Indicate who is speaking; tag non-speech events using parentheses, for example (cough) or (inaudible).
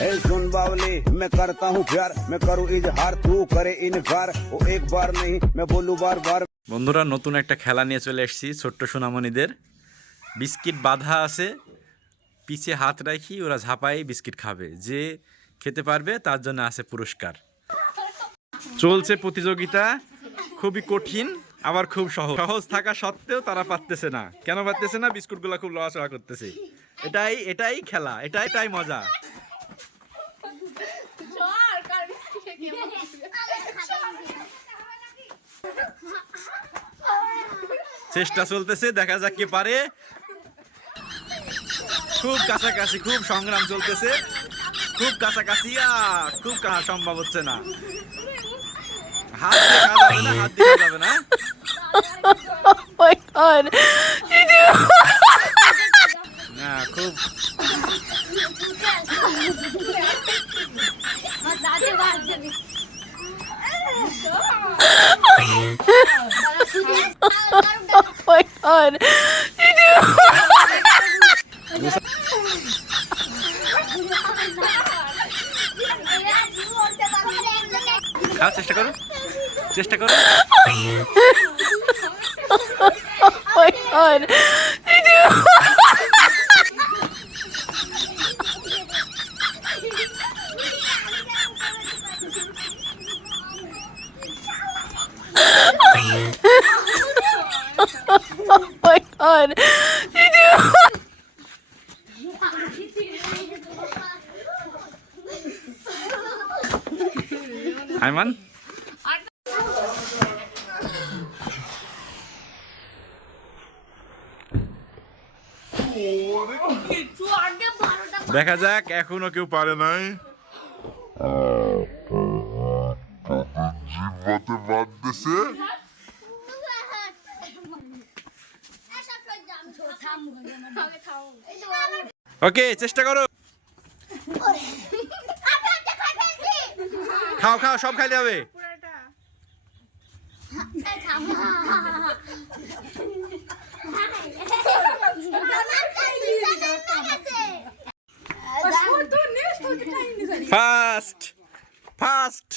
Speaker 1: ए सुन बावली मैं करता हूँ प्यार मैं करूँ इजहार तू करे इनकार वो एक बार नहीं मैं बोलूँ बार बार
Speaker 2: বন্ধুরা নতুন একটা খেলা নিয়ে চলে এসেছি ছোট্ট সোনামণিদের বিস্কিট বাঁধা আছে পিছে হাত রাখি ওরা ঝাঁপাই বিস্কিট খাবে যে খেতে পারবে তার জন্য আছে পুরস্কার চলছে প্রতিযোগিতা খুবই কঠিন আবার খুব সহজ সহজ থাকা সত্ত্বেও তারা পারতেছে না কেন পারতেছে না বিস্কুটগুলো খুব লড়াচড়া করতেছে এটাই এটাই খেলা এটাই এটাই মজা। (laughs) চেষ্টা চলতেছে দেখা যাক কে পারে। খুব কাছাকাছি খুব সংগ্রাম চলতেছে। খুব কাছাকাছি খুব সম্ভব হচ্ছে না। হাত দিয়ে যাবে না হাত দিয়ে খাওয়া যাবে না। (laughs)
Speaker 3: Oh my god. Oh my god.
Speaker 2: খাওয়ার চেষ্টা করো চেষ্টা করো
Speaker 3: Oh my god. Oh my god.
Speaker 2: Ayman দেখা যাক এখনও কেউ পারে নাই।
Speaker 4: জিব্বাতে বাদ দিছে?
Speaker 2: ওকে চেষ্টা করো। খাও খাও সব খাইতে হবে। Fast fast